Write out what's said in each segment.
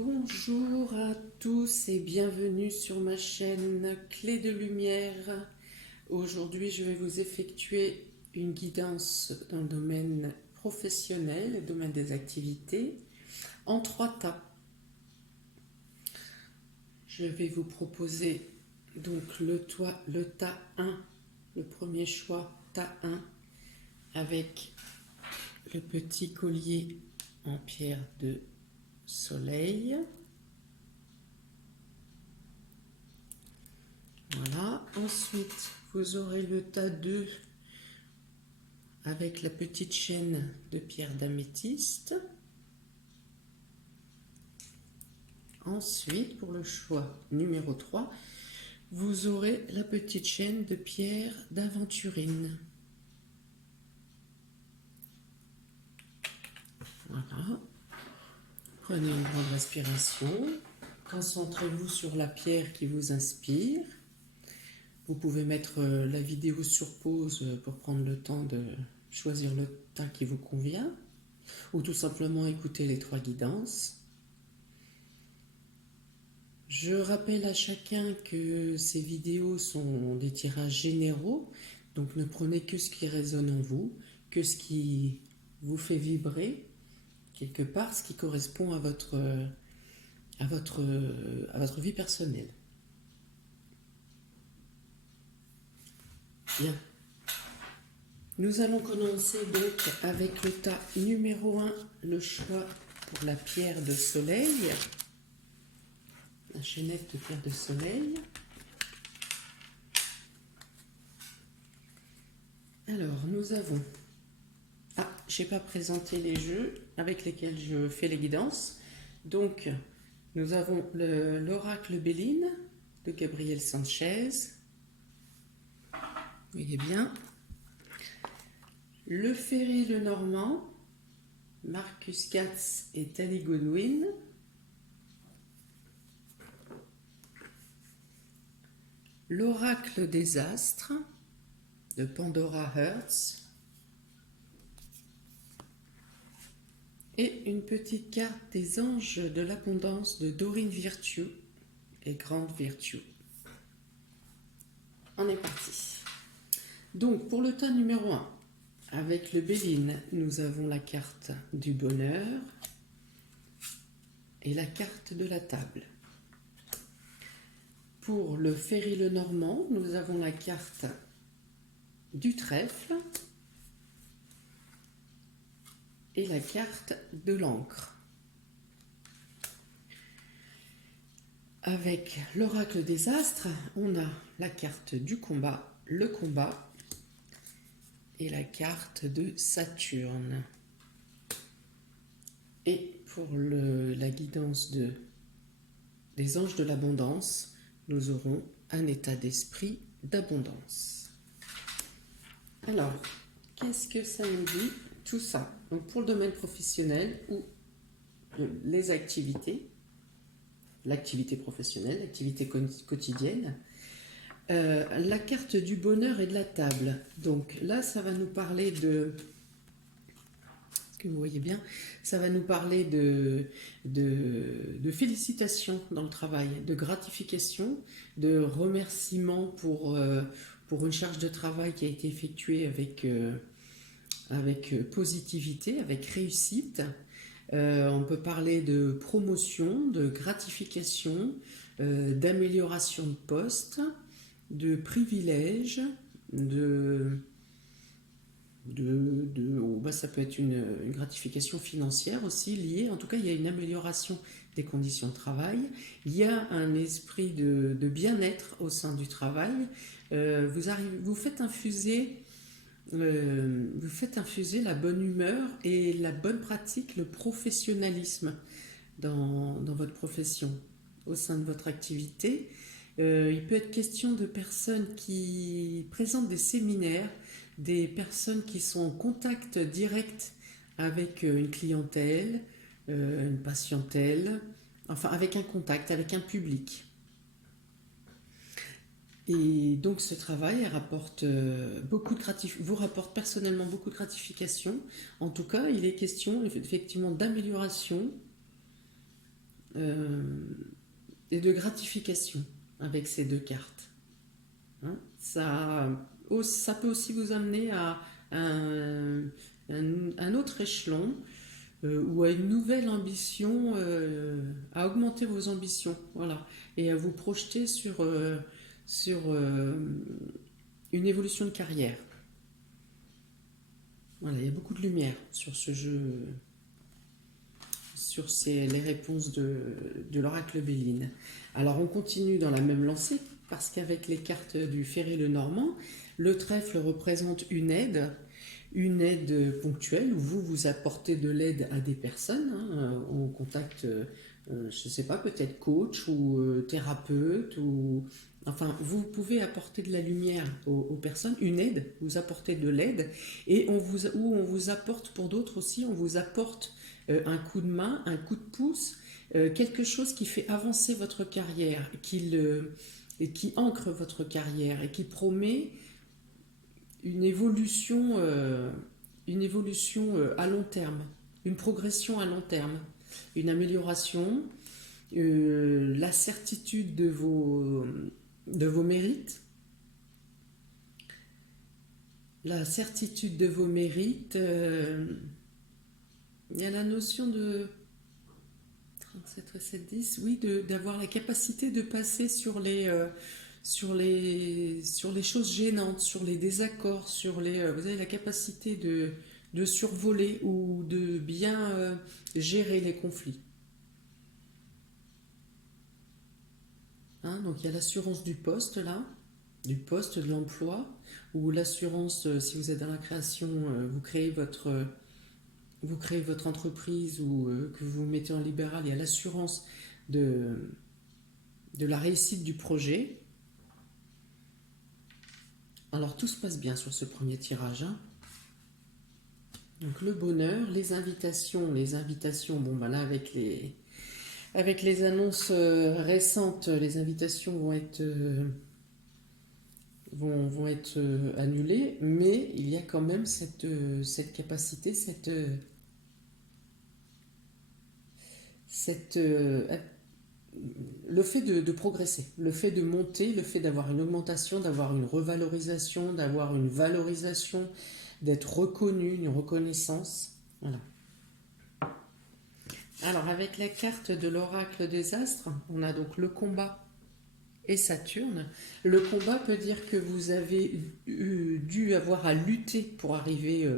Bonjour à tous et bienvenue sur ma chaîne Clé de Lumière. Aujourd'hui, je vais vous effectuer une guidance dans le domaine professionnel, le domaine des activités, en 3 tas. Je vais vous proposer donc le tas 1, le premier choix, tas 1, avec le petit collier en pierre de soleil. Voilà. Ensuite, vous aurez le tas 2 avec la petite chaîne de pierre d'améthyste. Ensuite, pour le choix numéro 3, vous aurez la petite chaîne de pierre d'aventurine. Voilà. Prenez une grande respiration. Concentrez-vous sur la pierre qui vous inspire. Vous pouvez mettre la vidéo sur pause pour prendre le temps de choisir le tas qui vous convient, ou tout simplement écouter les 3 guidances. Je rappelle à chacun que ces vidéos sont des tirages généraux, donc ne prenez que ce qui résonne en vous, que ce qui vous fait vibrer, quelque part, ce qui correspond à votre vie personnelle. Bien. Nous allons commencer donc avec le tas numéro 1, le choix pour la pierre de soleil, la chaînette de pierre de soleil. Alors, nous avons... Ah, je n'ai pas présenté les jeux avec lesquels je fais les guidances. Donc, nous avons l'oracle Béline de Gabriel Sanchez. Vous voyez bien. Le Ferry le Normand, Marcus Katz et Tally Goodwin. L'Oracle des Astres de Pandora Hertz. Et une petite carte des Anges de l'Abondance de Dorine Virtue et Grande Virtue. On est parti. Donc, pour le tas numéro 1, avec le Béline, nous avons la carte du bonheur et la carte de la table. Pour le Ferry le Normand, nous avons la carte du trèfle et la carte de l'encre. Avec l'oracle des astres, on a la carte du combat, le combat, et la carte de Saturne. Et pour la guidance des anges de l'abondance, nous aurons un état d'esprit d'abondance. Alors, qu'est-ce que ça nous dit tout ça? Donc pour le domaine professionnel ou les activités, l'activité professionnelle, l'activité quotidienne, la carte du bonheur et de la table. Donc là, ça va nous parler de... Est-ce que vous voyez bien? Ça va nous parler de félicitations dans le travail, de gratification, de remerciements pour une charge de travail qui a été effectuée avec positivité, avec réussite. On peut parler de promotion, de gratification, d'amélioration de poste, de privilèges, ça peut être une gratification financière aussi liée. En tout cas, il y a une amélioration des conditions de travail. Il y a un esprit de bien-être au sein du travail. Vous faites infuser la bonne humeur et la bonne pratique, le professionnalisme dans votre profession, au sein de votre activité. Il peut être question de personnes qui présentent des séminaires, des personnes qui sont en contact direct avec une clientèle, une patientèle, enfin avec un contact, avec un public. Et donc ce travail vous rapporte personnellement beaucoup de gratification. En tout cas, il est question effectivement d'amélioration et de gratification avec ces deux cartes. Hein. Ça peut aussi vous amener à un autre échelon ou à une nouvelle ambition, à augmenter vos ambitions, voilà, et à vous projeter sur une évolution de carrière. Voilà, il y a beaucoup de lumière sur ce jeu, sur les réponses de l'oracle Béline. Alors on continue dans la même lancée, parce qu'avec les cartes du Ferré-le-Normand, le trèfle représente une aide ponctuelle où vous apportez de l'aide à des personnes, hein, en contact, je ne sais pas, peut-être coach ou thérapeute, ou enfin vous pouvez apporter de la lumière aux personnes, une aide, vous apportez de l'aide, et on vous apporte pour d'autres aussi, on vous apporte un coup de main, un coup de pouce, quelque chose qui fait avancer votre carrière, et qui ancre votre carrière et qui promet une évolution, à long terme, une progression à long terme, une amélioration, la certitude de vos mérites, la certitude de vos mérites. Il y a la notion de 37 7 10, oui, d'avoir la capacité de passer sur les choses gênantes, sur les désaccords, vous avez la capacité de survoler ou de bien gérer les conflits. Hein, donc il y a l'assurance du poste là, du poste, de l'emploi, ou l'assurance, si vous êtes dans la création, vous créez votre entreprise ou que vous vous mettez en libéral, il y a l'assurance de la réussite du projet. Alors tout se passe bien sur ce premier tirage. Hein. Donc le bonheur, les invitations, bon ben là avec les annonces récentes, les invitations vont être annulées, mais il y a quand même cette capacité, le fait de progresser, le fait de monter, le fait d'avoir une augmentation, d'avoir une revalorisation, d'avoir une valorisation, d'être reconnu, une reconnaissance. Voilà. Alors avec la carte de l'oracle des astres, on a donc le combat et Saturne. Le combat peut dire que vous avez dû avoir à lutter pour arriver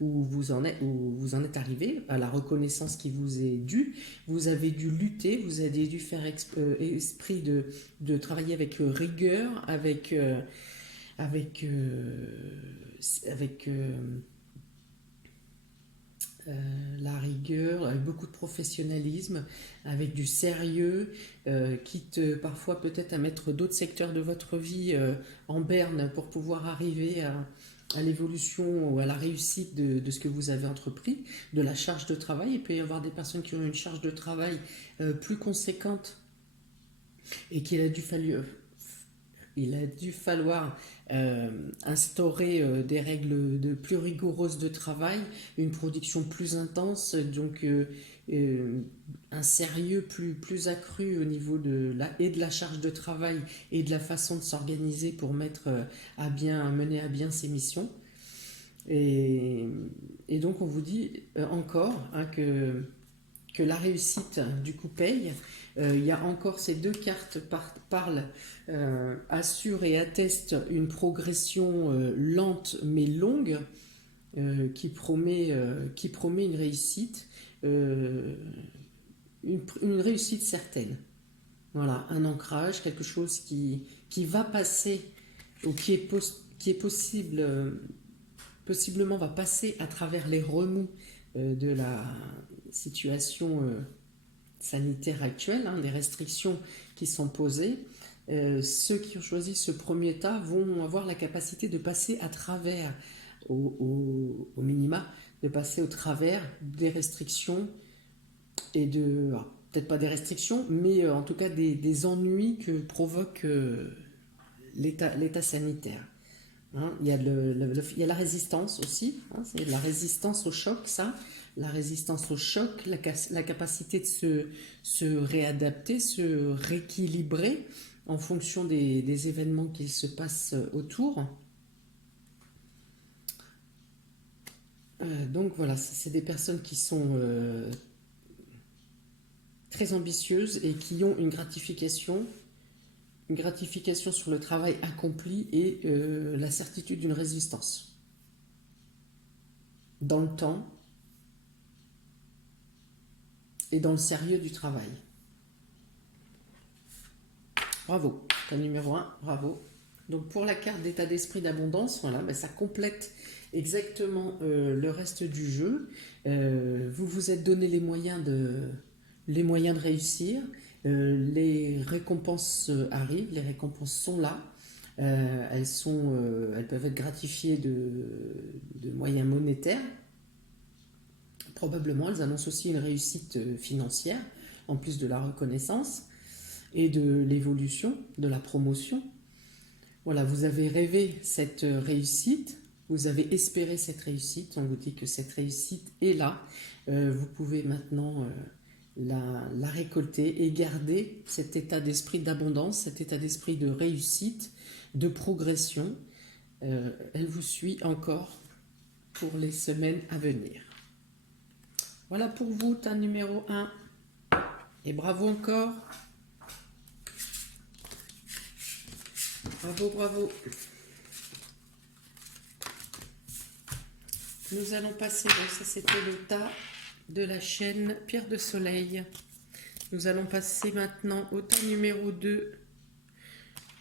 où vous en êtes arrivé, à la reconnaissance qui vous est due. Vous avez dû lutter, vous avez dû faire esprit de travailler avec rigueur, avec la rigueur, avec beaucoup de professionnalisme, avec du sérieux, quitte parfois peut-être à mettre d'autres secteurs de votre vie en berne pour pouvoir arriver à l'évolution ou à la réussite de ce que vous avez entrepris, de la charge de travail. Il peut y avoir des personnes qui ont une charge de travail plus conséquente et il a dû falloir instaurer des règles plus rigoureuses de travail, une production plus intense, donc un sérieux plus accru au niveau de la charge de travail et de la façon de s'organiser pour mener à bien ses missions. Et donc on vous dit encore que la réussite du coup paye. Il y a encore ces deux cartes parlent, assurent et attestent une progression lente mais longue qui promet une réussite, une réussite certaine. Voilà, un ancrage, quelque chose qui va passer ou qui est possible, possiblement va passer à travers les remous de la situation sanitaire actuelle, hein, des restrictions qui sont posées. Ceux qui ont choisi ce premier état vont avoir la capacité de passer à travers, au minima, de passer au travers des restrictions et peut-être pas des restrictions, mais en tout cas des ennuis que provoque l'état sanitaire. Hein. Il y a il y a la résistance aussi, hein, c'est la résistance au choc, ça. La résistance au choc, la capacité de se réadapter, se rééquilibrer en fonction des événements qui se passent autour. Donc voilà, c'est des personnes qui sont très ambitieuses et qui ont une gratification sur le travail accompli et la certitude d'une résistance dans le temps et dans le sérieux du travail. Bravo, ta numéro 1, bravo. Donc pour la carte d'état d'esprit d'abondance, voilà, ben ça complète exactement le reste du jeu. Vous vous êtes donné les moyens de réussir. Les récompenses arrivent, les récompenses sont là. Elles peuvent être gratifiées de moyens monétaires. Probablement, elles annoncent aussi une réussite financière, en plus de la reconnaissance et de l'évolution, de la promotion. Voilà, vous avez rêvé cette réussite, vous avez espéré cette réussite, on vous dit que cette réussite est là. Vous pouvez maintenant la récolter et garder cet état d'esprit d'abondance, cet état d'esprit de réussite, de progression. Elle vous suit encore pour les semaines à venir. Voilà pour vous, ta numéro 1. Et bravo encore. Bravo, bravo. Nous allons passer, donc ça c'était le tas de la chaîne Pierre de Soleil. Nous allons passer maintenant au tas numéro 2,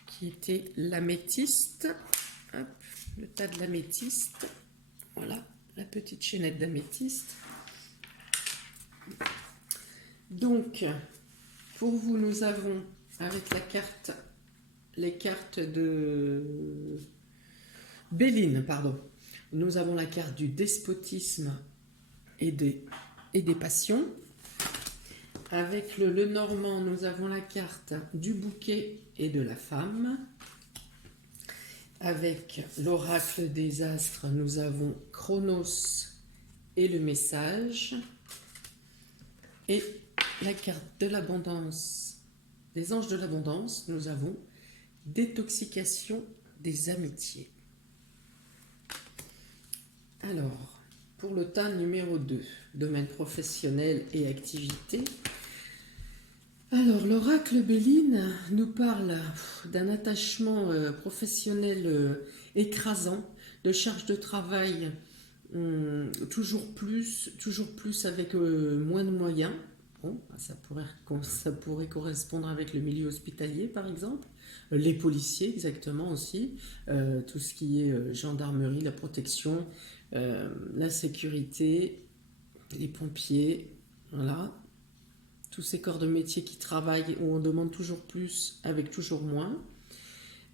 qui était l'améthyste. Hop, le tas de l'améthyste. Voilà, la petite chaînette d'améthyste. Donc, pour vous, nous avons, avec les cartes de Béline, pardon. Nous avons la carte du despotisme et des passions. Avec le Normand, nous avons la carte du bouquet et de la femme. Avec l'oracle des astres, nous avons Chronos et le message. Et la carte de l'abondance, des anges de l'abondance, nous avons détoxication des amitiés. Alors, pour le tas numéro 2, domaine professionnel et activité. Alors, l'oracle Béline nous parle d'un attachement professionnel écrasant, de charge de travail toujours plus avec moins de moyens. Bon, ça pourrait correspondre avec le milieu hospitalier, par exemple. Les policiers, exactement, aussi. Tout ce qui est gendarmerie, la protection, la sécurité, les pompiers, voilà. Tous ces corps de métier qui travaillent où on demande toujours plus avec toujours moins.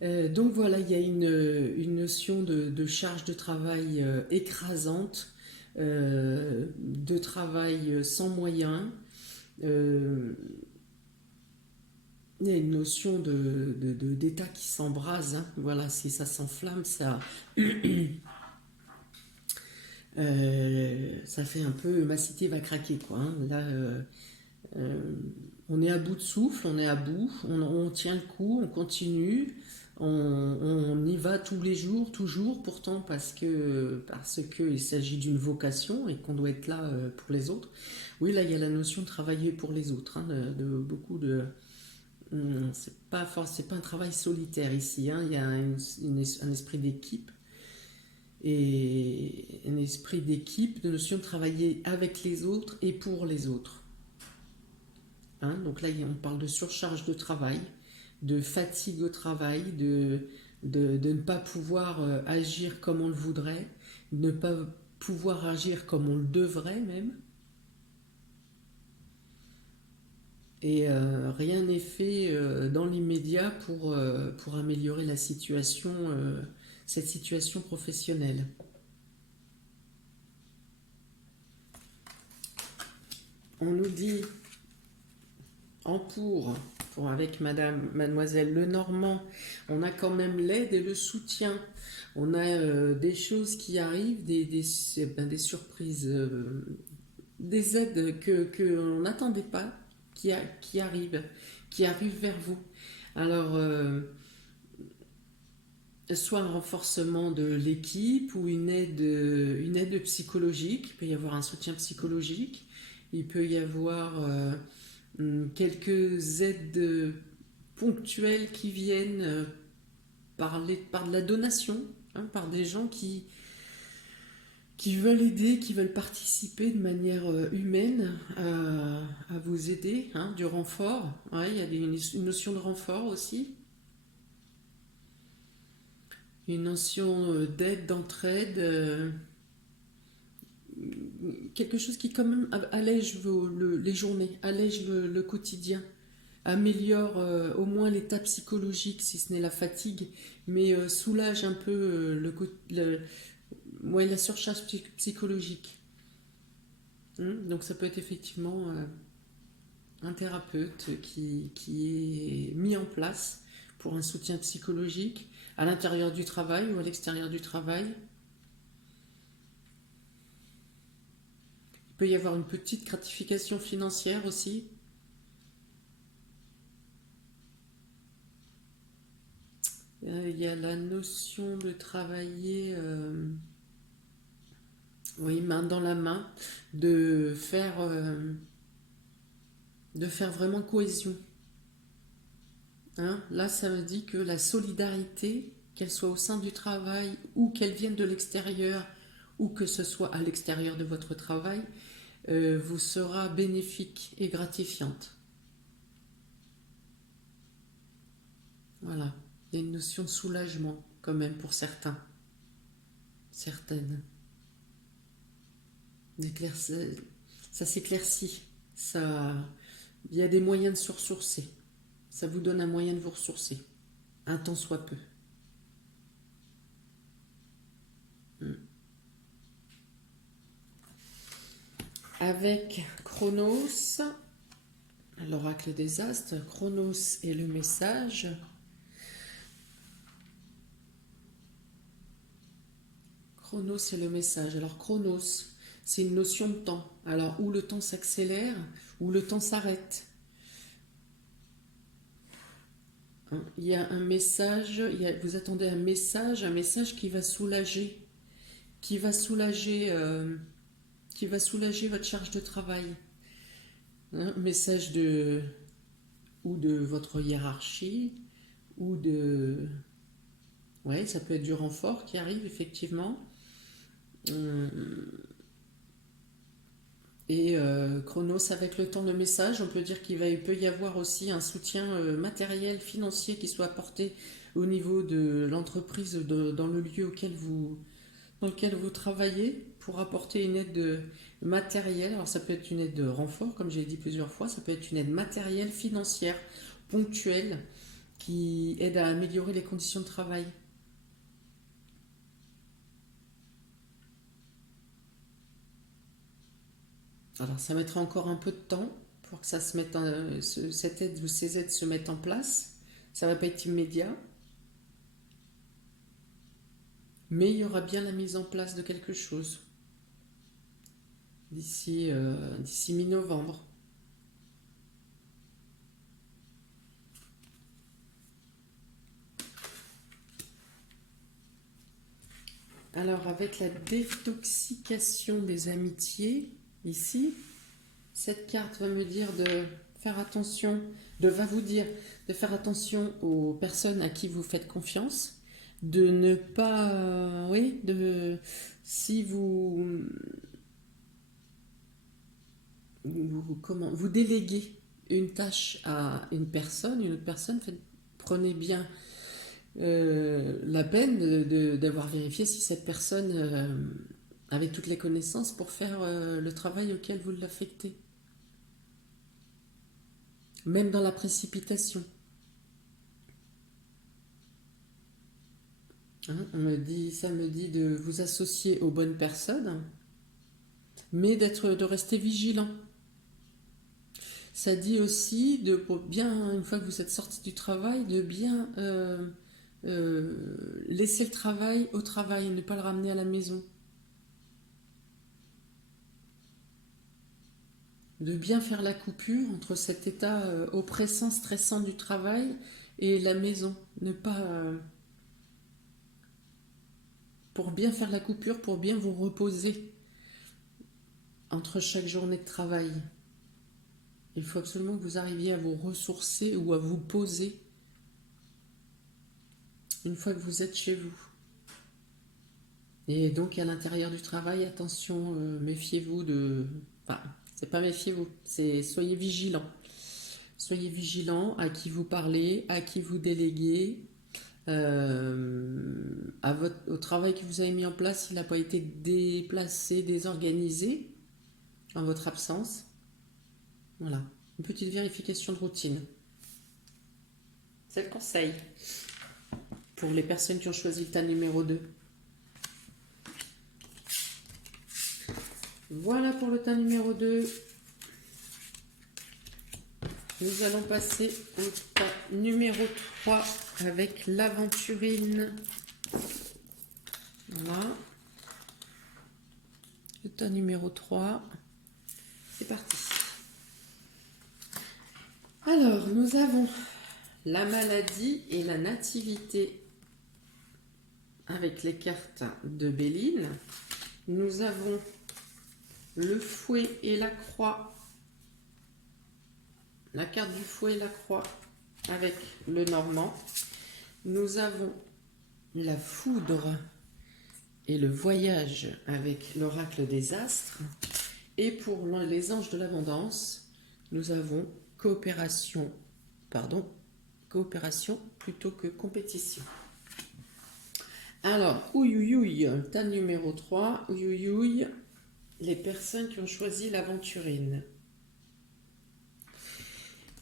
Donc voilà, il y a une notion de charge de travail écrasante, de travail sans moyens. Il y a une notion d'état qui s'embrase. Hein. Voilà, si ça s'enflamme, ça fait un peu ma cité va craquer, quoi. Hein. Là, on est à bout de souffle, on est à bout, on tient le coup, on continue. On y va tous les jours, toujours, pourtant parce que il s'agit d'une vocation et qu'on doit être là pour les autres. Oui, là il y a la notion de travailler pour les autres, hein, beaucoup de. C'est pas un travail solitaire ici, hein, il y a un esprit d'équipe et un esprit d'équipe, de notion de travailler avec les autres et pour les autres. Hein, donc là on parle de surcharge de travail, de fatigue au travail, de ne pas pouvoir agir comme on le voudrait, de ne pas pouvoir agir comme on le devrait même. Et rien n'est fait dans l'immédiat pour améliorer la situation, cette situation professionnelle. On nous dit en pour avec mademoiselle Lenormand, on a quand même l'aide et le soutien. On a des choses qui arrivent, des surprises, des aides que on n'attendait pas qui arrivent vers vous. Alors, soit un renforcement de l'équipe ou une aide psychologique. Il peut y avoir un soutien psychologique. Il peut y avoir quelques aides ponctuelles qui viennent par de la donation, hein, par des gens qui veulent aider, qui veulent participer de manière humaine à vous aider, hein, du renfort. Ouais, il y a une notion de renfort aussi. Une notion d'aide, d'entraide, quelque chose qui quand même allège les journées, allège le quotidien, améliore au moins l'état psychologique, si ce n'est la fatigue, mais soulage un peu ouais, la surcharge psychologique. Donc ça peut être effectivement un thérapeute qui est mis en place pour un soutien psychologique à l'intérieur du travail ou à l'extérieur du travail. Il peut y avoir une petite gratification financière aussi. Il y a la notion de travailler oui, main dans la main, de faire vraiment cohésion. Hein, là, ça me dit que la solidarité, qu'elle soit au sein du travail ou qu'elle vienne de l'extérieur ou que ce soit à l'extérieur de votre travail, vous sera bénéfique et gratifiante. Voilà. Il y a une notion de soulagement quand même pour certains, certaines. Ça s'éclaircit. Il y a des moyens de se ressourcer. Ça vous donne un moyen de vous ressourcer, un tant soit peu. Avec Chronos, l'oracle des astres, Chronos est le message. Chronos est le message. Alors Chronos, c'est une notion de temps. Alors où le temps s'accélère, où le temps s'arrête. Il y a un message, vous attendez un message qui va soulager, qui va soulager votre charge de travail. Un message ou de votre hiérarchie, ou de... Ouais, ça peut être du renfort qui arrive, effectivement. Et Chronos, avec le temps de message, on peut dire peut y avoir aussi un soutien matériel, financier qui soit apporté au niveau de l'entreprise, dans le lieu dans lequel vous travaillez, pour apporter une aide matérielle. Alors ça peut être une aide de renfort, comme j'ai dit plusieurs fois, ça peut être une aide matérielle, financière, ponctuelle, qui aide à améliorer les conditions de travail. Alors ça mettra encore un peu de temps pour que ça se mette cette aide ou ces aides se mettent en place. Ça va pas être immédiat, mais il y aura bien la mise en place de quelque chose d'ici mi-novembre. Alors avec la détoxication des amitiés, ici, cette carte va me dire de faire attention, va vous dire de faire attention aux personnes à qui vous faites confiance, de ne pas, si vous déléguez une tâche à une autre personne, prenez bien la peine d'avoir vérifié si cette personne avait toutes les connaissances pour faire le travail auquel vous l'affectez. Même dans la précipitation. Hein, ça me dit de vous associer aux bonnes personnes, mais de rester vigilant. Ça dit aussi, pour bien, une fois que vous êtes sorti du travail, de bien laisser le travail au travail et ne pas le ramener à la maison. De bien faire la coupure entre cet état oppressant, stressant du travail et la maison. Ne pas... pour bien faire la coupure, pour bien vous reposer entre chaque journée de travail. Il faut absolument que vous arriviez à vous ressourcer ou à vous poser une fois que vous êtes chez vous. Et donc à l'intérieur du travail, attention, méfiez-vous de... Enfin, c'est pas méfiez-vous, c'est soyez vigilants. Soyez vigilants à qui vous parlez, à qui vous déléguez, au travail que vous avez mis en place, il n'a pas été déplacé, désorganisé en votre absence. Voilà, une petite vérification de routine. C'est le conseil pour les personnes qui ont choisi le tas numéro 2. Voilà pour le tas numéro 2. Nous allons passer au tas numéro 3 avec l'aventurine. Voilà. Le tas numéro 3. C'est parti. Alors, nous avons la maladie et la nativité avec les cartes de Béline. Nous avons le fouet et la croix. La carte du fouet et la croix avec le normand. Nous avons la foudre et le voyage avec l'oracle des astres. Et pour les anges de l'abondance, nous avons coopération plutôt que compétition. Alors, ouïouïouï, tas numéro 3, ouïouïouï, les personnes qui ont choisi l'aventurine.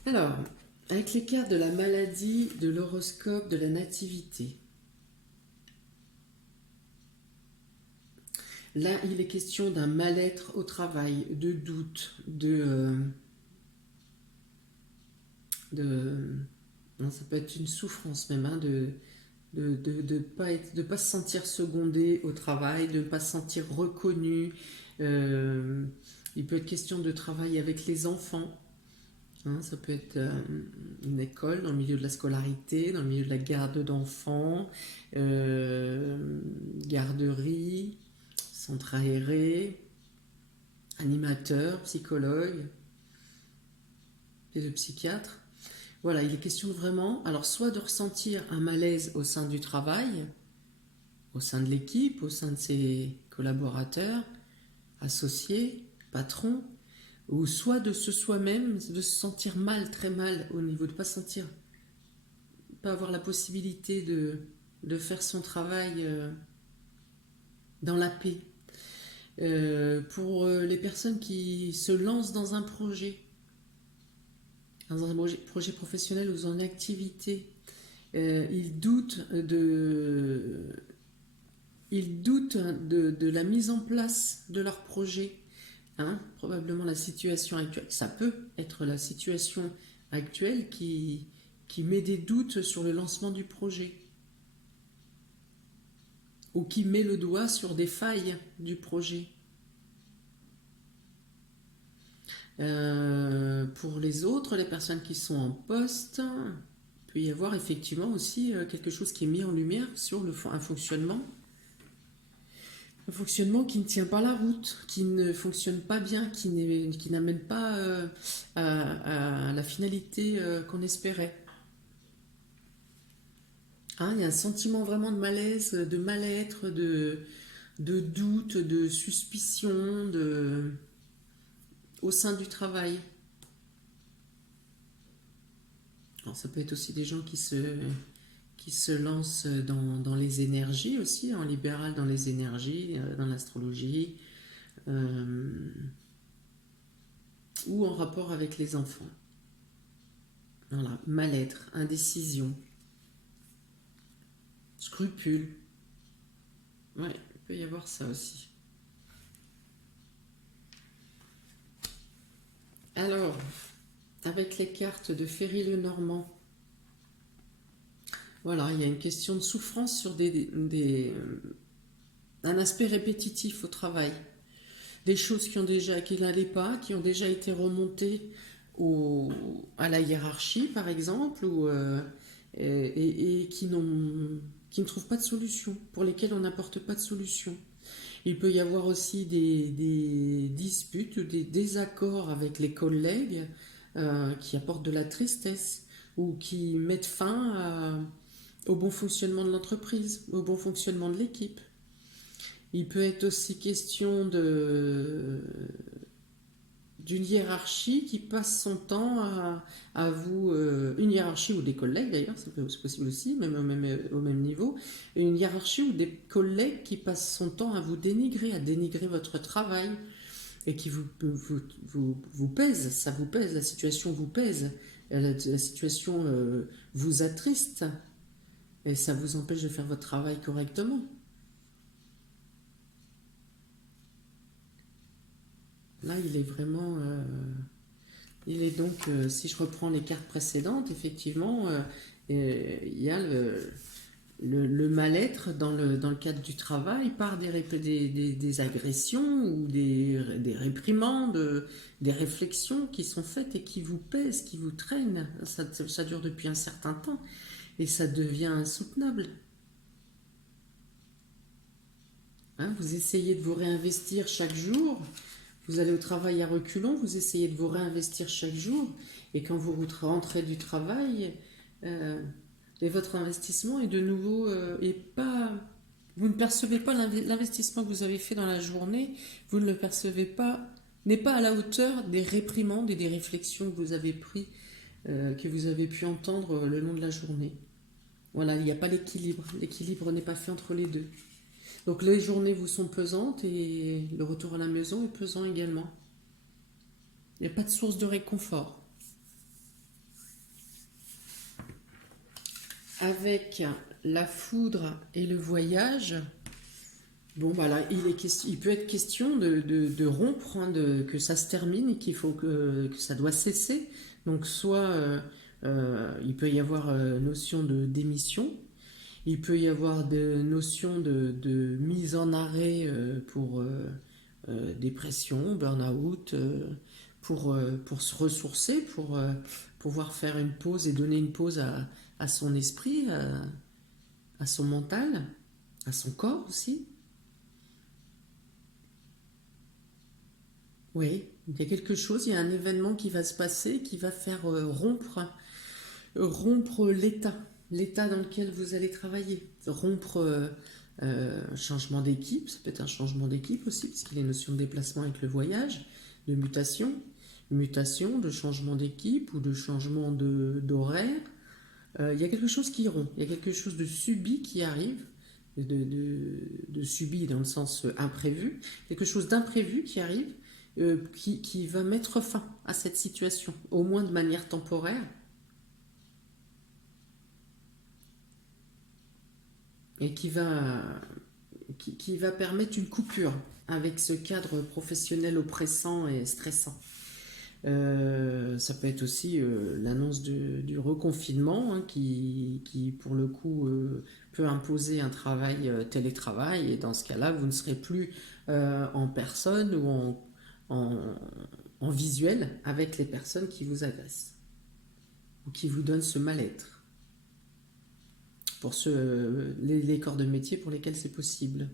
Alors, avec les cartes de la maladie, de l'horoscope, de la nativité. Là, il est question d'un mal-être au travail, de doute, non, ça peut être une souffrance même, hein, de pas se sentir secondé au travail, de ne pas se sentir reconnu. Il peut être question de travail avec les enfants. Hein, ça peut être une école dans le milieu de la scolarité, dans le milieu de la garde d'enfants, garderie, centre aéré, animateur, psychologue, et de psychiatre. Voilà, il est question vraiment, alors soit de ressentir un malaise au sein du travail, au sein de l'équipe, au sein de ses collaborateurs, associés, patrons, ou soit de soi-même, de se sentir mal, très mal, au niveau de pas avoir la possibilité de faire son travail dans la paix. Pour les personnes qui se lancent dans un projet professionnel ou en activité, ils doutent de la mise en place de leur projet. Hein, probablement la situation actuelle, ça peut être la situation actuelle qui met des doutes sur le lancement du projet ou qui met le doigt sur des failles du projet. Pour les autres, les personnes qui sont en poste, il peut y avoir effectivement aussi quelque chose qui est mis en lumière sur un fonctionnement qui ne tient pas la route, qui ne fonctionne pas bien, qui n'amène pas à la finalité qu'on espérait. Hein, il y a un sentiment vraiment de malaise, de mal-être, de doute, de suspicion au sein du travail. Alors, ça peut être aussi des gens qui se lancent dans les énergies aussi, en libéral dans les énergies, dans l'astrologie, ou en rapport avec les enfants. Voilà, mal-être, indécision, scrupule. Ouais, il peut y avoir ça aussi. Alors, avec les cartes de Ferry-Lenormand. Voilà, il y a une question de souffrance sur un aspect répétitif au travail. Des choses qui n'allaient pas, qui ont déjà été remontées à la hiérarchie, par exemple, et qui ne trouvent pas de solution, pour lesquelles on n'apporte pas de solution. Il peut y avoir aussi des disputes ou des désaccords avec les collègues qui apportent de la tristesse ou qui mettent fin au bon fonctionnement de l'entreprise, au bon fonctionnement de l'équipe. Il peut être aussi question d'une hiérarchie qui passe son temps à vous, une hiérarchie ou des collègues d'ailleurs, c'est possible aussi, même au même niveau, et une hiérarchie ou des collègues qui passent son temps à vous dénigrer, à dénigrer votre travail, et qui vous pèse, ça vous pèse, la situation vous pèse, la situation vous attriste, et ça vous empêche de faire votre travail correctement. Là, il est vraiment... il est donc, si je reprends les cartes précédentes, effectivement, il y a le mal-être dans le cadre du travail par des agressions ou des réprimandes, des réflexions qui sont faites et qui vous pèsent, qui vous traînent. Ça dure depuis un certain temps et ça devient insoutenable. Hein, vous essayez de vous réinvestir chaque jour. Vous allez au travail à reculons, vous essayez de vous réinvestir chaque jour, et quand vous rentrez du travail, et votre investissement est de nouveau pas. Vous ne percevez pas l'investissement que vous avez fait dans la journée, vous ne le percevez pas, n'est pas à la hauteur des réprimandes et des réflexions que vous avez pris, que vous avez pu entendre le long de la journée. Voilà, il n'y a pas l'équilibre. L'équilibre n'est pas fait entre les deux. Donc les journées vous sont pesantes et le retour à la maison est pesant également. Il n'y a pas de source de réconfort. Avec la foudre et le voyage, bon bah là, il peut être question de rompre, hein, que ça se termine et qu'il faut que ça doit cesser. Donc soit il peut y avoir notion de démission. Il peut y avoir des notions de mise en arrêt pour dépression, burn-out, pour se ressourcer, pour pouvoir faire une pause et donner une pause à son esprit, à son mental, à son corps aussi. Oui, il y a quelque chose, il y a un événement qui va se passer, qui va faire rompre l'état dans lequel vous allez travailler, rompre un changement d'équipe, ça peut être un changement d'équipe aussi, parce qu'il y a une notion de déplacement avec le voyage, de mutation, de changement d'équipe ou de changement d'horaire. Il y a quelque chose qui rompt, il y a quelque chose de subi qui arrive, de subi dans le sens imprévu, quelque chose d'imprévu qui arrive, qui va mettre fin à cette situation, au moins de manière temporaire, et qui va permettre une coupure avec ce cadre professionnel oppressant et stressant. Ça peut être aussi l'annonce du reconfinement, hein, qui pour le coup peut imposer un télétravail, et dans ce cas-là vous ne serez plus en personne ou en visuel avec les personnes qui vous agressent ou qui vous donnent ce mal-être, pour les corps de métier pour lesquels c'est possible.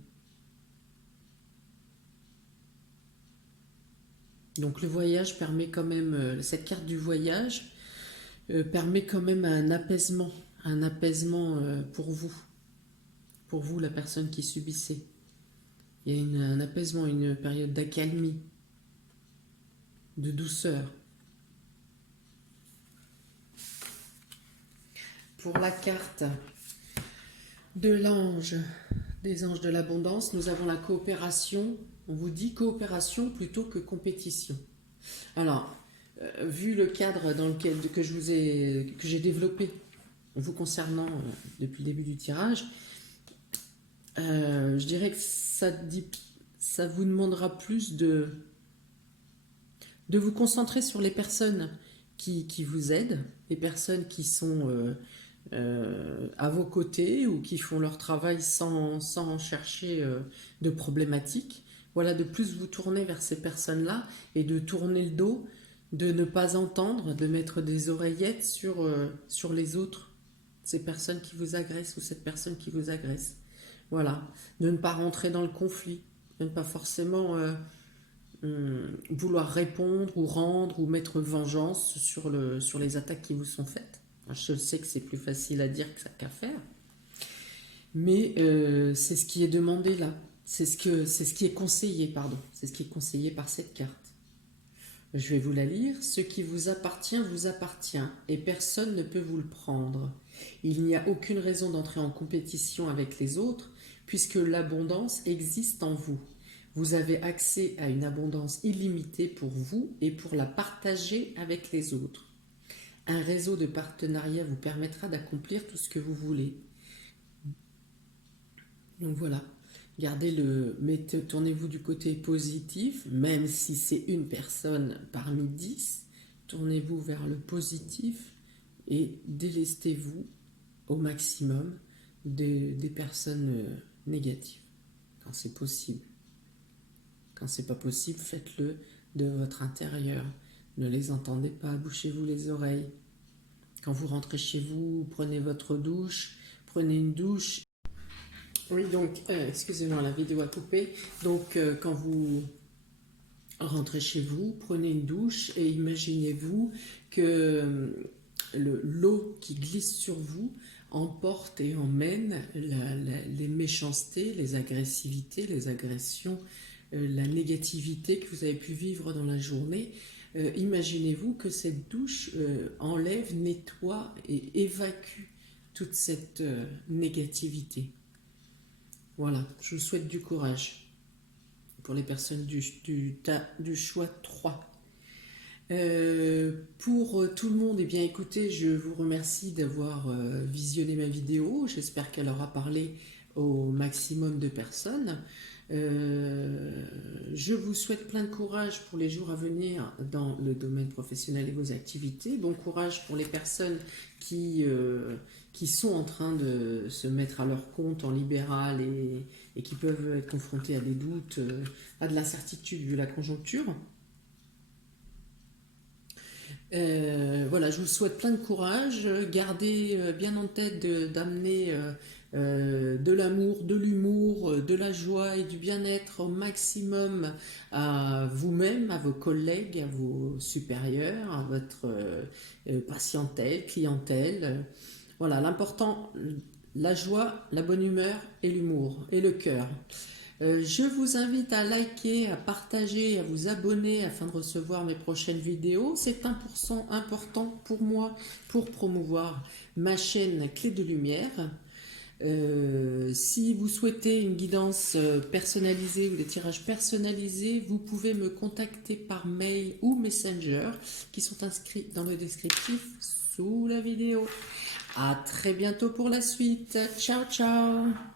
Donc le voyage permet quand même, cette carte du voyage permet quand même un apaisement pour vous la personne qui subissait. Il y a un apaisement, une période d'accalmie, de douceur. Pour la carte de l'ange, des anges de l'abondance, nous avons la coopération. On vous dit coopération plutôt que compétition. Alors, vu le cadre dans lequel que j'ai développé vous concernant depuis le début du tirage, je dirais que ça vous demandera plus de vous concentrer sur les personnes qui vous aident, les personnes qui sont à vos côtés ou qui font leur travail sans chercher de problématiques. Voilà, de plus vous tourner vers ces personnes-là et de tourner le dos, de ne pas entendre, de mettre des oreillettes sur les autres, ces personnes qui vous agressent ou cette personne qui vous agresse. Voilà, de ne pas rentrer dans le conflit, de ne pas forcément vouloir répondre ou rendre ou mettre vengeance sur les attaques qui vous sont faites. Je sais que c'est plus facile à dire qu'à faire, mais c'est ce qui est demandé là. C'est ce qui est conseillé, pardon. C'est ce qui est conseillé par cette carte. Je vais vous la lire. Ce qui vous appartient, et personne ne peut vous le prendre. Il n'y a aucune raison d'entrer en compétition avec les autres, puisque l'abondance existe en vous. Vous avez accès à une abondance illimitée pour vous et pour la partager avec les autres. Un réseau de partenariats vous permettra d'accomplir tout ce que vous voulez. Donc voilà, tournez-vous du côté positif, même si c'est une personne parmi 10, tournez-vous vers le positif et délestez-vous au maximum des personnes négatives, quand c'est possible. Quand c'est pas possible, faites-le de votre intérieur. Ne les entendez pas, bouchez-vous les oreilles. Quand vous rentrez chez vous, prenez votre douche, prenez une douche. Oui, donc, excusez-moi, la vidéo a coupé. Donc, quand vous rentrez chez vous, prenez une douche et imaginez-vous que l'eau qui glisse sur vous emporte et emmène les méchancetés, les agressivités, les agressions, la négativité que vous avez pu vivre dans la journée. Imaginez-vous que cette douche enlève, nettoie et évacue toute cette négativité. Voilà, je vous souhaite du courage pour les personnes du choix 3. Pour tout le monde, eh bien écoutez, je vous remercie d'avoir visionné ma vidéo. J'espère qu'elle aura parlé au maximum de personnes. Je vous souhaite plein de courage pour les jours à venir dans le domaine professionnel et vos activités. Bon courage pour les personnes qui sont en train de se mettre à leur compte en libéral et qui peuvent être confrontées à des doutes, à de l'incertitude vu la conjoncture. Voilà, je vous souhaite plein de courage. Gardez bien en tête d'amener de l'amour, de l'humour, de la joie et du bien-être au maximum à vous-même, à vos collègues, à vos supérieurs, à votre clientèle. Voilà, l'important, la joie, la bonne humeur et l'humour et le cœur. Je vous invite à liker, à partager, à vous abonner afin de recevoir mes prochaines vidéos. C'est important pour moi pour promouvoir ma chaîne Clé de Lumière. Si vous souhaitez une guidance personnalisée ou des tirages personnalisés, vous pouvez me contacter par mail ou Messenger qui sont inscrits dans le descriptif sous la vidéo. À très bientôt pour la suite. Ciao, ciao!